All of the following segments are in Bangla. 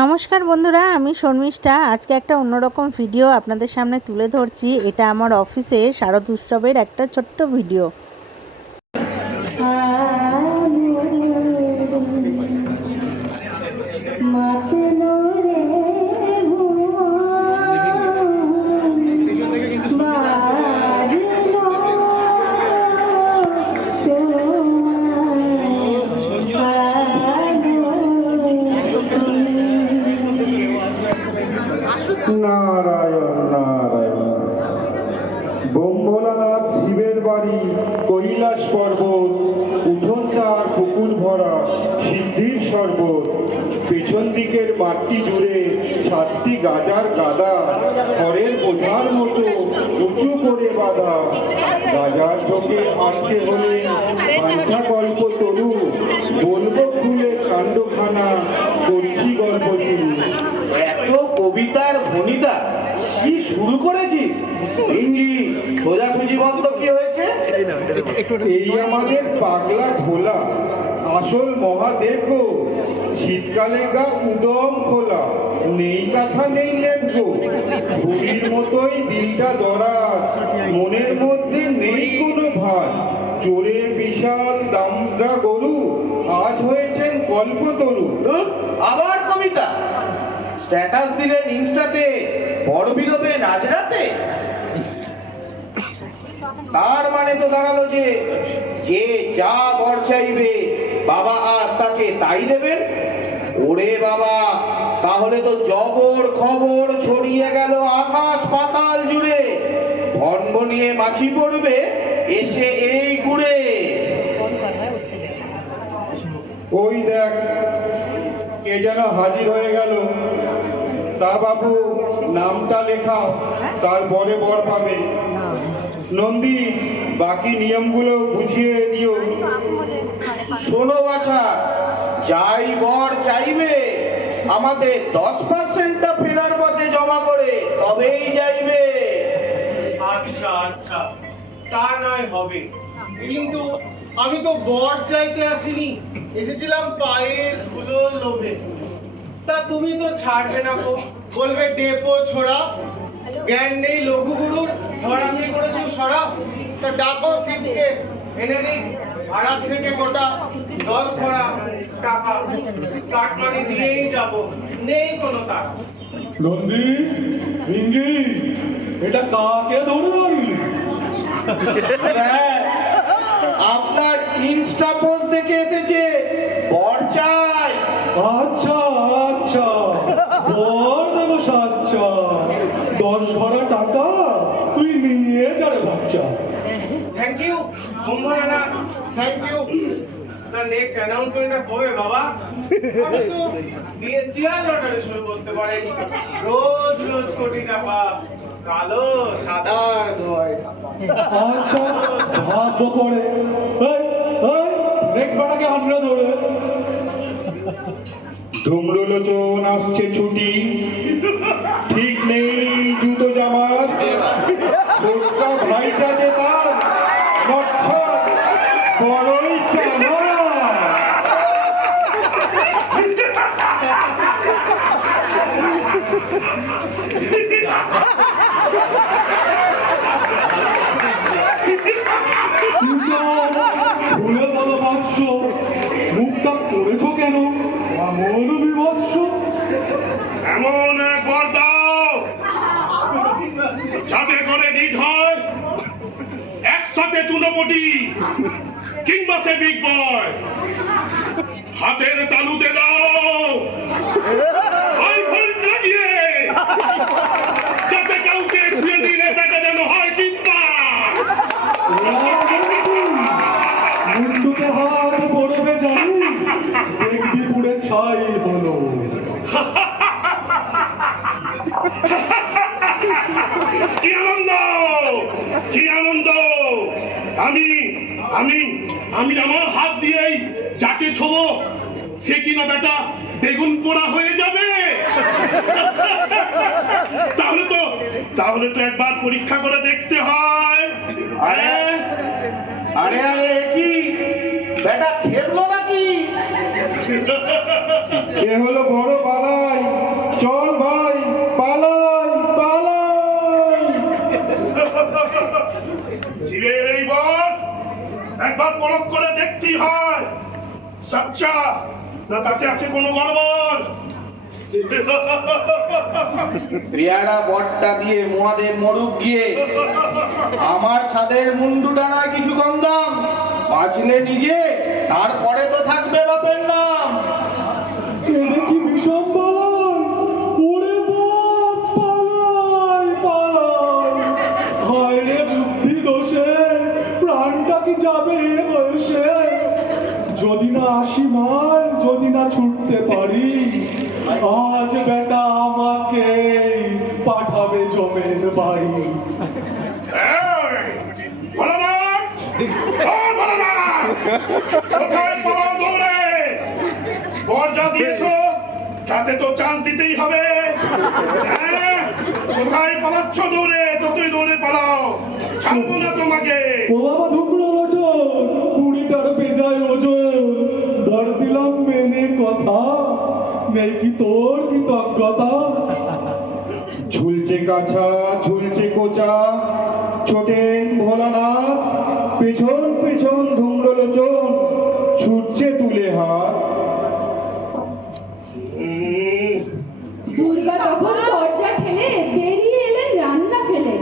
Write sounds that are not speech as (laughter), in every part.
নমস্কার বন্ধুরা, আমি শর্মিষ্ঠা। আজকে একটা অন্যরকম ভিডিও আপনাদের সামনে তুলে ধরছি। এটা আমার অফিসে শারদ উৎসবের একটা ছোট্ট ভিডিও দিকের মাটি জুড়ে সাতটি গাজার গাদা খড়ের বোঝার মতো উঁচু করে বাঁধা। গাজার চোখে আজকে হলে পাঞ্চা গল্প তরু বলব খুলে কাণ্ডখানা করছি গল্প এত কবিতার ভনিতা কি শুরু করেছিস? ইংলি সোজাসুজি বন্ধ কি হয়েছে? এই আমাদের পাগলা ভোলা আসল মহাদেব গো। শীতকালে গা উদম খোলা, নেই কথা, নেই লেপ গো। ঘুড়ির মতোই দিলটা দরা মনের মধ্যে নেই কোনো ভার চোরে বিশাল দামরা গরু, আজ হয়েছেন কল্পতরু। আবার কবিতা। স্ট্যাটাস দিলেন ইনস্টাতে, বড় বিলোবে নাজরাতে। তার মানে তো দাঁড়াল যে যে যা বর চাইবে, বাবা আজ তাকে তাই দেবেন? ওরে বাবা তাহলে তো জবর খবর ছড়িয়ে গেল আকাশ পাতাল জুড়ে। ভন্ম নিয়ে মাছি পড়বে এসে এই গুড়ে। ওই দেখ কে যেন হাজির হয়ে গেল। তা বাবু নামটা লেখাও তারপরে বর পাবে। নন্দী বাকি নিয়মগুলো বুঝিয়ে দিও। শোনো বাছা, যাই বর চাইবে, আমাদের দশ পার্সেন্টটা ফেরার পথে জমা করে তবেই যাইবে। আচ্ছা আচ্ছা তা নয় হবে। কিন্তু আমি তো বর চাইতে আসিনি, এসেছিলাম পায়ের ধুলোর লোভে। তা তুমি তো ছাড়বে না গো, বলবে ডেপো ছোড়া, জ্ঞান নেই লঘু গুরুর ধরাতে করেছ সরা? তা ডাকো এনে দিক ভাড়া থেকে গোটা দশ ভরা টাকা। কাটমানি দিয়েই যাব। নেই কোনো নন্দী এটা কাকে আপনার ইনস্টা পোস্ট দেখে এসেছে। বর চাই। আচ্ছা আচ্ছা। বর দেবো সাচ্চা দশ ভরা টাকা তুই নিয়ে যারে বাচ্চা থ্যাংক ইউ কুম্ভয়ানা থ্যাংক ইউ স্যার নেক্সট অ্যানাউন্সমেন্টটা কবে বাবা আমি তো দিয়ে চেয়ার লটারি শুরু করতে পারি রোজ রোজ কোটি টাকা। কালো সাদার দোয়াই আচ্ছা ভাগ্য করে। নেক্সট বাটাকে আমরা ধরে? ধুম্রলোচন আসছে ছুটি। ঠিক নেই। চুনোপটি কিংবা সে বিগ বয় হাতের তালুতে দাও। আইফোন লাগিয়ে। যাতে কাউকে ছুঁয়ে দিলে তাকে যেন হয় চিন্তা। মুন্ডুতে হাত পড়বে জানি দেখবি পুড়ে ছাই হলো। কি আনন্দ? কি আনন্দ? আমি আমি আমি আমার হাত দিয়েই যাকে ছোব সে কিনা বেটা বেগুন পোড়া হয়ে যাবে। তাহলে তো তাহলে তো একবার পরীক্ষা করে দেখতে হয়। আরে আরে আরে কি? বেটা খেললো নাকি? এ হলো বড় বালাই। চল ভাই পালাই পালাই। পরখ করে দেখতে হয়। সাচ্চা, না তাতে আছে কোনো গড়বড়? গিয়ে, আমার সাদের মুন্ডুটা না কিছু কম দাম। বাঁচলে নিজে, তারপরে তো থাকবে বাপের ছুটতে পারি? আজ বেটা আমাকে পাঠাবে জমের বাড়ি। দিয়েছ, তাতে তো চান্স দিতেই হবে। হ্যাঁ? কোথায় পালাচ্ছ দৌড়ে যতই দৌড়ে পালাও ছাড়বো না তোমাকে। ও বাবা ধুকড়ো ওজন। কুড়িটার বেজায় ওজন। ধর দিলাম মেনে কথা। নেই কি তোর কৃতজ্ঞতা? ঝুলছে কাছা ঝুলছে কোচা। ছোটেন ভোলানাথ পেছন পেছন ধুম্রলোচন ছুটছে তুলে হাত। দুর্গা তখন দরজা ঠেলে বেরিয়ে এলেন রান্না ফেলে।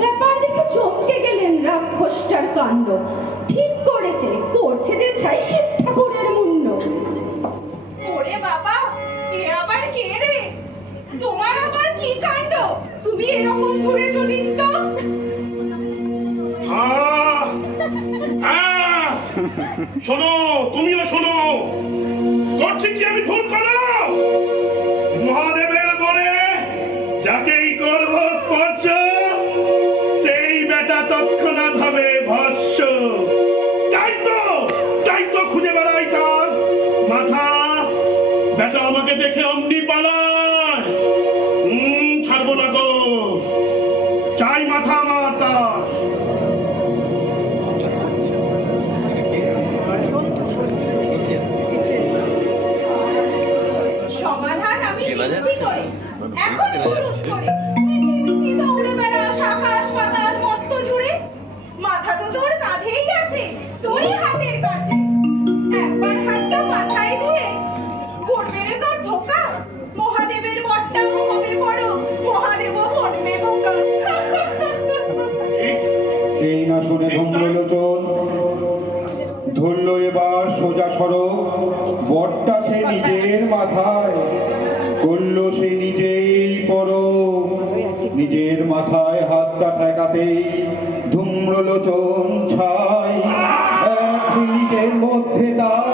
ব্যাপার দেখে চমকে গেলেন রাক্ষসটার কাণ্ড। ঠিক করেছে করছে যে ছাই শিব এরকম! আহ! শোনো তুমিও শোনো করছি কি আমি ভুল করো মহাদেবের শুনে ধূম্রলোচন ধরল এবার সোজা সড়ক। বটটা সে নিজের মাথায়, করল সে নিজেই পর নিজের মাথায় হাতটা ঠেকাতেই ধুম্রলোচন ছাই। এক মিনিটের মধ্যে তার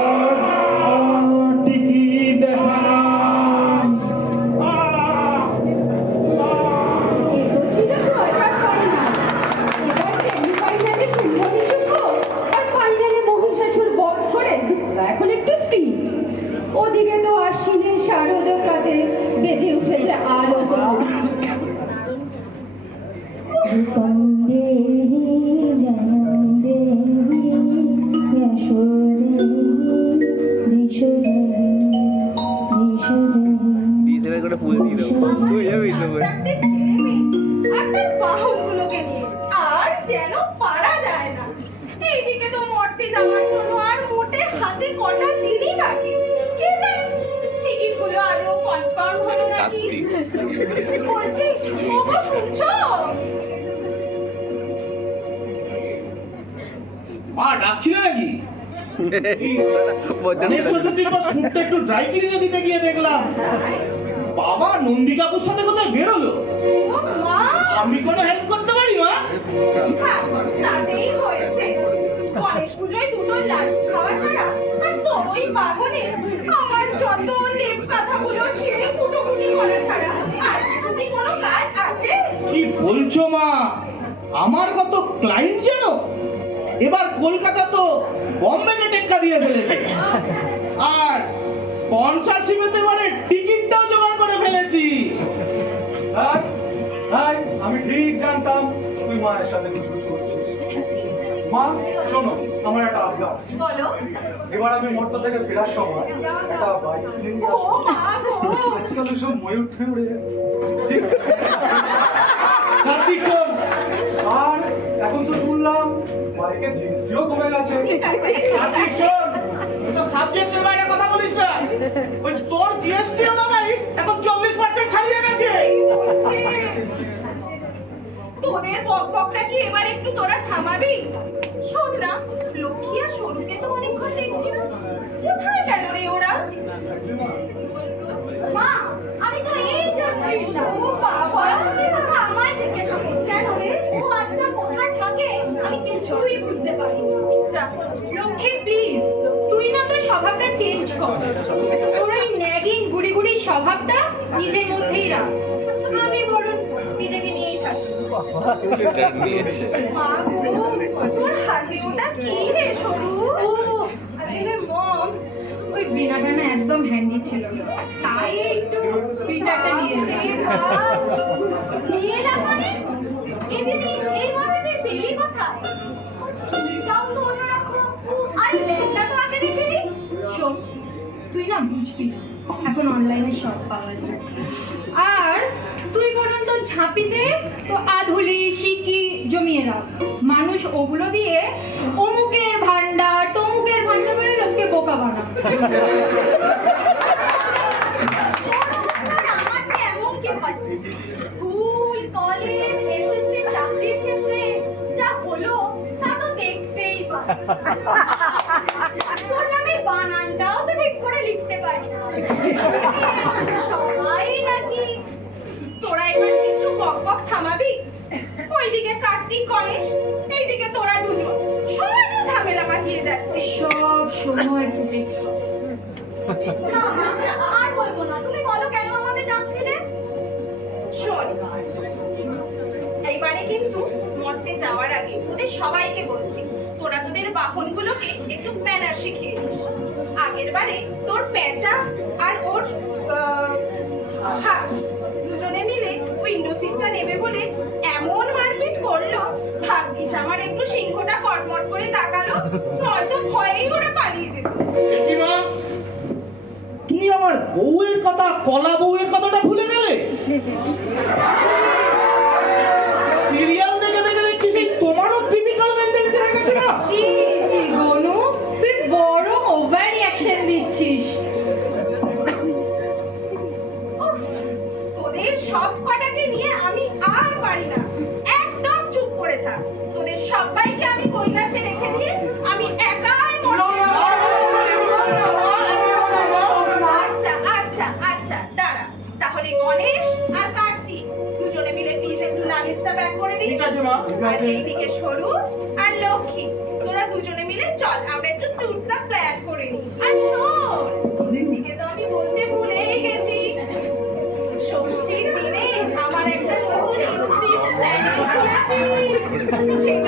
দিশো দেহি চারটে ছেলে মেয়ে আর তার বাহনগুলোকে নিয়ে। আর যেন পারা যায় না। এইদিকে তো মর্তি যাওয়ার জন্য আর মোটে হাতে কটা দিনই বাকি। কে জানে টিকিটগুলো আদৌ কনফার্ম হলো নাকি? বলছি ওগো শুনছো? মা ডাকছিল নাকি? একটু ড্রাই ক্লিনে দিতে গিয়ে দেখলাম। বাবা নন্দী কাকুর সাথে কোথায় বেরোলো? আমি কোনো হেল্প করতে পারি মা? হ্যাঁ, তাতেই হয়েছে। গণেশ পুজোয় দুটো লাঞ্চ খাওয়া ছাড়া আর তোর ওই আমার যত লেপ কাঁথাগুলো ছিঁড়ে কুটোকুটি করা ছাড়া আর কিছু কি কোনো কাজ আছে? কি বলছো মা? আমার কত ক্লায়েন্ট যেন? এবার কলকাতা তো বম্বেতে টেক্কা দিয়ে ফেলেছে। আর স্পন্সরশিপে তো এবারে টিকিটটাও জোগাড় করে ফেলেছি। হ্যাঁ হ্যাঁ আমি ঠিক জানতাম তুই মায়ের সাথে কিছু কিছু করছিস। মা শোনো আমার একটা আবদার বলো। এবার আমি মর্ত থেকে ফেরার সময় একটা বাইক আজকাল সব ময়ূর ঠেউড়ে আর এখন তো সাবজেক্টের বাইরে কথা বলিস না। ওই তোর জিএসটিও না ভাই এখন চল্লিশ পার্সেন্ট ছাড়িয়ে গেছে। তোদের বক বকটা কি এবার একটু তোরা থামাবি? শোন না লক্ষ্মী আর সরুকে তো অনেকক্ষণ দেখছি না। কোথায় গেল রে ওরা? মা আমি তো এই জাস্ট ও বাবা। সরস্বতীর কথা আমায় জিজ্ঞাসা করছে কেন রে ও আজকাল কোথায় থাকে আমি কিছুই বুঝতে পারি না যা, লক্ষ্মী প্লিজ তুই না তোর স্বভাবটা চেঞ্জ কর। তোর ওই ন্যাগিং গুড়ি গুড়ি স্বভাবটা নিজের মধ্যেই রাখ। আমি বরং নিজেকে নিয়েই থাকি। তোর হাতে ওটা কি রে সরু? আসলে মম ওই বিনাটা না একদম হ্যান্ডি ছিল। তাই একটু নিয়ে বুঝবি এখন অনলাইনে সব পাওয়া যায়। আর তুই বরং তোর ঝাঁপিতে তো আধুলি সিকি জমিয়ে রাখ। মানুষ ওগুলো দিয়ে অমুকের ভান্ডার তমুকের ভান্ডার বলে লোককে বোকা বানা (laughs) স্কুল কলেজ এসএসসি চাকরির ক্ষেত্রে যা হলো তা তো দেখতেই পাচ্ছি (laughs) তোর নামের বানানটাও তো ঠিক করে লিখতে পারি না সবাই নাকি? তোরা এবার একটু বক বক থামাবি। ওইদিকে কার্তিক গণেশ এইদিকে তোরা দুজন। সমানে ঝামেলা পাকিয়ে যাচ্ছে। সব সময় না আর বলব না। তুমি বলো কেন আমাদের ডাকছিলে? শোন এইবারে কিন্তু মরতে যাওয়ার আগে তোদের সবাইকে বলছি তোরা তোদের বাহনগুলোকে একটু ম্যানার শিখিয়ে দিস। আগের বারে তোর পেঁচা আর ওর হাঁস দুজনে মিলে উইন্ডো সিটটা নেবে বলে এমন মারপিট করল, ভাগ্যিস আমার একটু সিংহটা কটমট করে তাকালো, নয়তো ভয়েই ওরা পালিয়ে যেত। তুমি আমার বউয়ের কথা, কলা বউয়ের কথাটা ভুলে গেলে? আমি একাই মরতে আচ্ছা আচ্ছা আচ্ছা দাঁড়া। তাহলে গণেশ আর কার্তিক দুজনে মিলে প্লিজ একটু লাগেজটা প্যাক করে দিস। ঠিক আছে মা। আর এইদিকে সরু আর লক্ষ্মী। তোরা দুজনে মিলে চল আমরা একটু ট্যুরটা প্ল্যান করে নিই। আর শোন তোদের দিকে তো আমি বলতে ভুলেই গেছি। ষষ্ঠীর দিনে আমার একটা নতুন ইউটিউব চ্যানেল খুলেছি।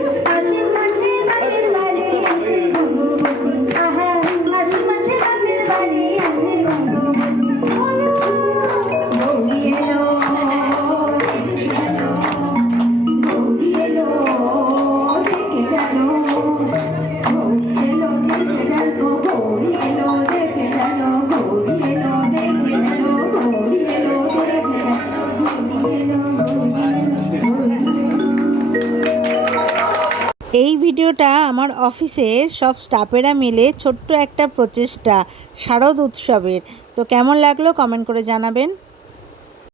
ভিডিওটা আমার অফিসের সব স্টাফেরা মিলে ছোট্ট একটা প্রচেষ্টা, শারদ উৎসবের। তো কেমন লাগল? কমেন্ট করে জানাবেন।